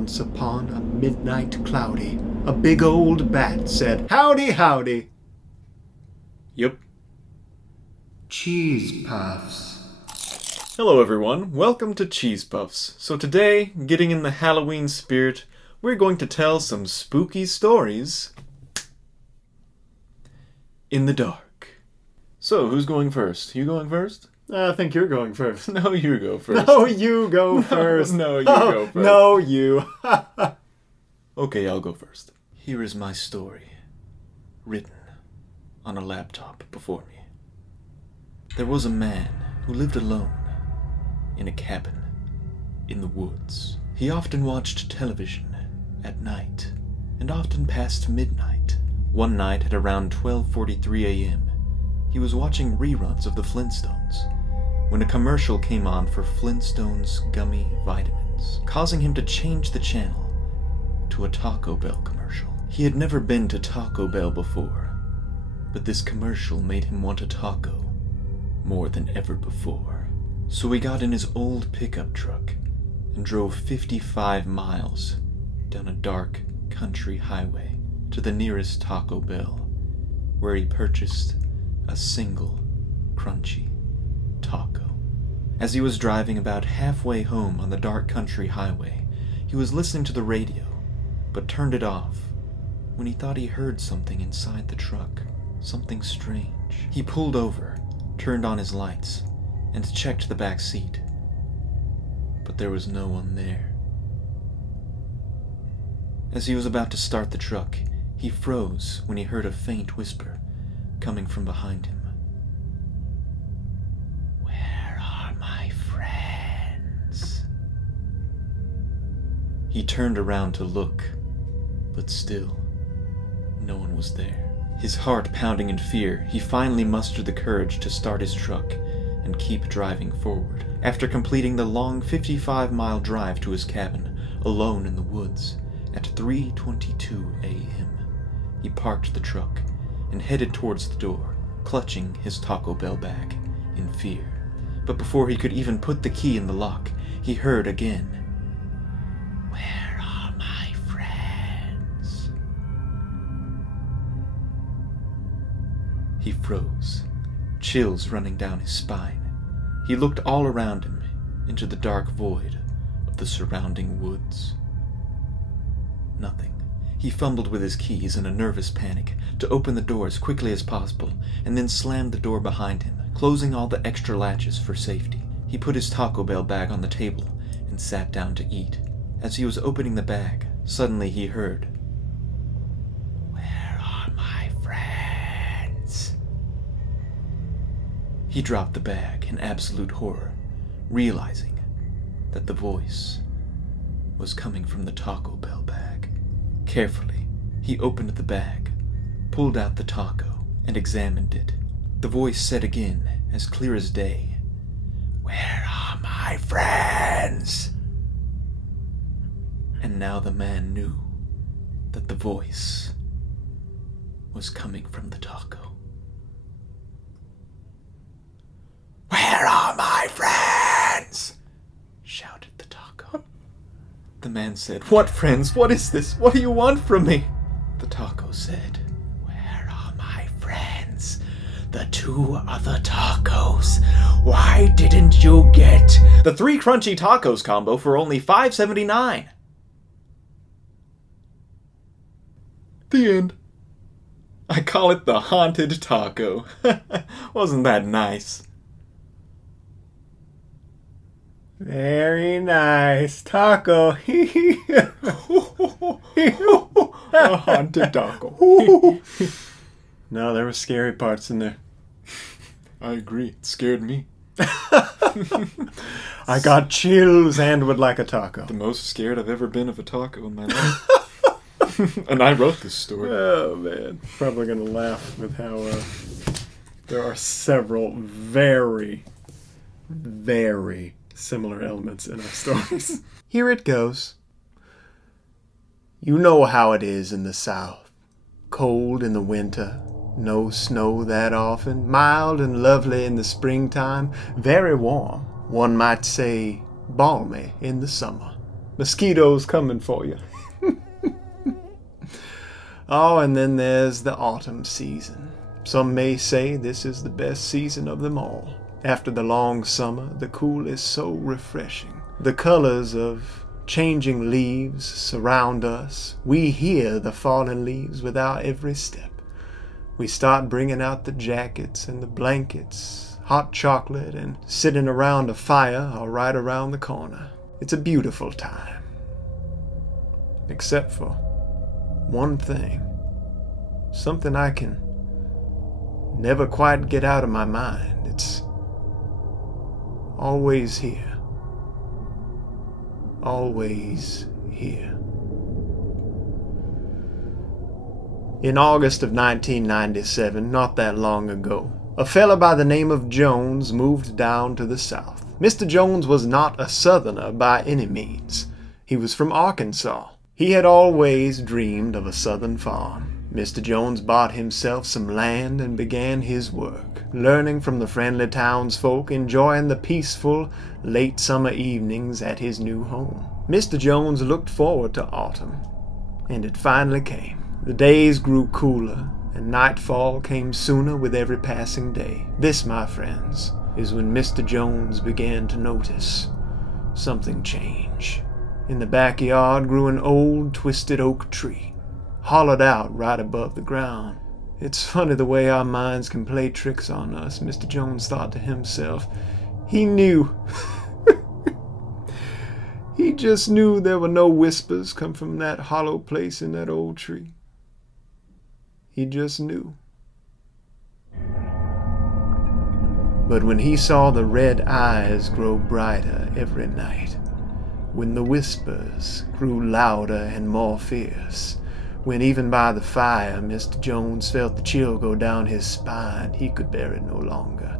Once upon a midnight cloudy, a big old bat said, "Howdy, howdy." Yep. Cheese puffs. Hello everyone, welcome to Cheese Puffs. So today, getting in the Halloween spirit, we're going to tell some spooky stories in the dark. So, who's going first? You going first? I think you're going first. No, you go first. No, you go first. No, you go first. No, you. Okay, I'll go first. Here is my story, written on a laptop before me. There was a man who lived alone in a cabin in the woods. He often watched television at night and often past midnight. One night at around 12:43 a.m., he was watching reruns of the Flintstones when a commercial came on for Flintstones gummy vitamins, causing him to change the channel to a Taco Bell commercial. He had never been to Taco Bell before, but this commercial made him want a taco more than ever before. So he got in his old pickup truck and drove 55 miles down a dark country highway to the nearest Taco Bell, where he purchased a single crunchy taco. As he was driving about halfway home on the dark country highway, he was listening to the radio, but turned it off when he thought he heard something inside the truck, something strange. He pulled over, turned on his lights, and checked the back seat, but there was no one there. As he was about to start the truck, he froze when he heard a faint whisper coming from behind him. "Where are my friends?" He turned around to look, but still, no one was there. His heart pounding in fear, he finally mustered the courage to start his truck and keep driving forward. After completing the long 55-mile drive to his cabin, alone in the woods, at 3:22 a.m., he parked the truck and headed towards the door, clutching his Taco Bell bag in fear. But before he could even put the key in the lock, he heard again, "Where are my friends?" He froze, chills running down his spine. He looked all around him into the dark void of the surrounding woods. Nothing. He fumbled with his keys in a nervous panic to open the door as quickly as possible, and then slammed the door behind him, closing all the extra latches for safety. He put his Taco Bell bag on the table and sat down to eat. As he was opening the bag, suddenly he heard, "Where are my friends?" He dropped the bag in absolute horror, realizing that the voice was coming from the Taco Bell bag. Carefully, he opened the bag, pulled out the taco, and examined it. The voice said again, as clear as day, "Where are my friends?" And now the man knew that the voice was coming from the taco. "Where are my friends?" shouted the taco. The man said, "What friends? What is this? What do you want from me?" The taco said, "Where are my friends? The 2 other tacos. Why didn't you get the 3 crunchy tacos combo for only $5.79? The end. I call it the haunted taco. Wasn't that nice? Very nice. Taco. A haunted taco. No, there were scary parts in there. I agree. It scared me. I got chills and would like a taco. The most scared I've ever been of a taco in my life. And I wrote this story. Oh, man. Probably going to laugh with how there are several very, very similar elements in our stories. Here it goes. You know how it is in the South. Cold in the winter, no snow that often, mild and lovely in the springtime, very warm, one might say balmy in the summer. Mosquitoes coming for you. Oh, and then there's the autumn season. Some may say this is the best season of them all. After the long summer, the cool is so refreshing. The colors of changing leaves surround us. We hear the falling leaves with our every step. We start bringing out the jackets and the blankets, hot chocolate, and sitting around a fire or right around the corner. It's a beautiful time. Except for one thing. Something I can never quite get out of my mind. It's always here. Always here. In August of 1997, not that long ago, a fella by the name of Jones moved down to the south. Mr. Jones was not a Southerner by any means. He was from Arkansas. He had always dreamed of a southern farm. Mr. Jones bought himself some land and began his work, learning from the friendly townsfolk, enjoying the peaceful, late summer evenings at his new home. Mr. Jones looked forward to autumn, and it finally came. The days grew cooler, and nightfall came sooner with every passing day. This, my friends, is when Mr. Jones began to notice something change. In the backyard grew an old, twisted oak tree, hollowed out right above the ground. It's funny the way our minds can play tricks on us, Mr. Jones thought to himself. He knew. He just knew there were no whispers come from that hollow place in that old tree. He just knew. But when he saw the red eyes grow brighter every night, when the whispers grew louder and more fierce, when even by the fire Mr. Jones felt the chill go down his spine, he could bear it no longer.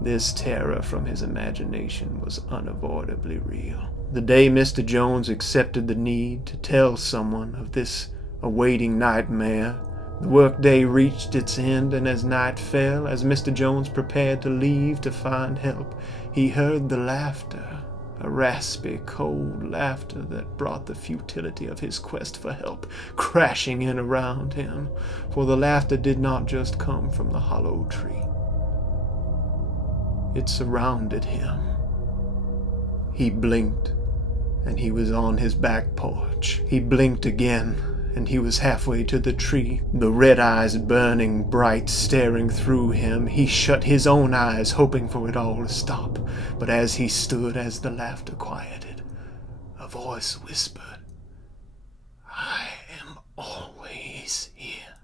This terror from his imagination was unavoidably real. The day Mr. Jones accepted the need to tell someone of this awaiting nightmare, the workday reached its end, and as night fell, as Mr. Jones prepared to leave to find help, he heard the laughter, a raspy, cold laughter that brought the futility of his quest for help crashing in around him, for the laughter did not just come from the hollow tree. It surrounded him. He blinked, and he was on his back porch. He blinked again, and he was halfway to the tree, the red eyes burning bright, staring through him. He shut his own eyes, hoping for it all to stop. But as he stood, as the laughter quieted, a voice whispered, "I am always here."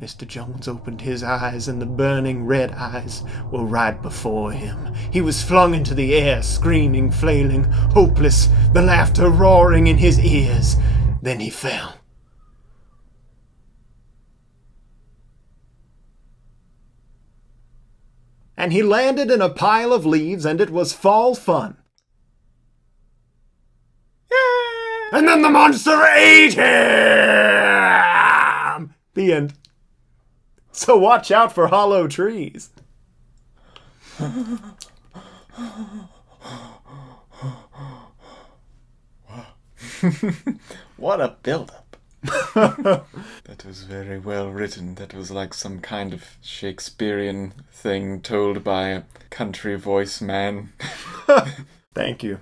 Mr. Jones opened his eyes, and the burning red eyes were right before him. He was flung into the air, screaming, flailing, hopeless, the laughter roaring in his ears. Then he fell. And he landed in a pile of leaves, and it was fall fun. Yay! And then the monster ate him! The end. So watch out for hollow trees. Wow. What a build-up. That was very well written. That was like some kind of Shakespearean thing told by a country voice man. Thank you.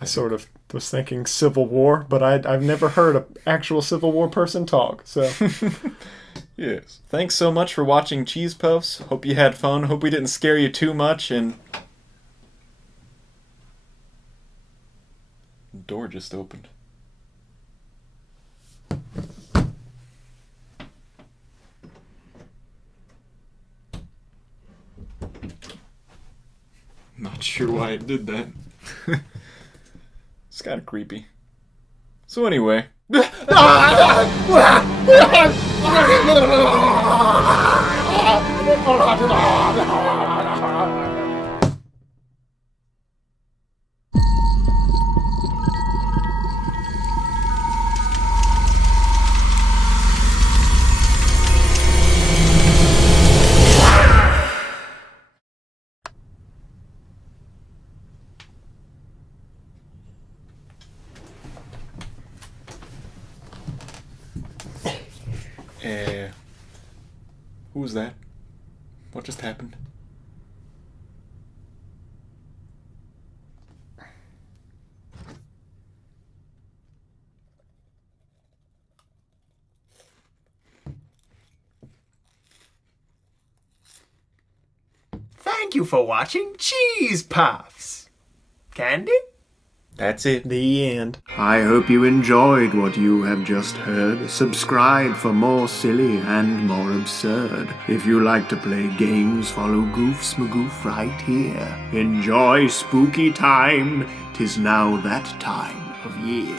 I sort of was thinking Civil War, but I've never heard an actual Civil War person talk, so... Yes. Thanks so much for watching Cheese Puffs. Hope you had fun. Hope we didn't scare you too much, and... The door just opened. Not sure why it did that. It's kind of creepy. So anyway... Who was that? What just happened? Thank you for watching Cheese Puffs. Candy? That's it. The end. I hope you enjoyed what you have just heard. Subscribe for more silly and more absurd. If you like to play games, follow Goofs Magoof right here. Enjoy spooky time. 'Tis now that time of year.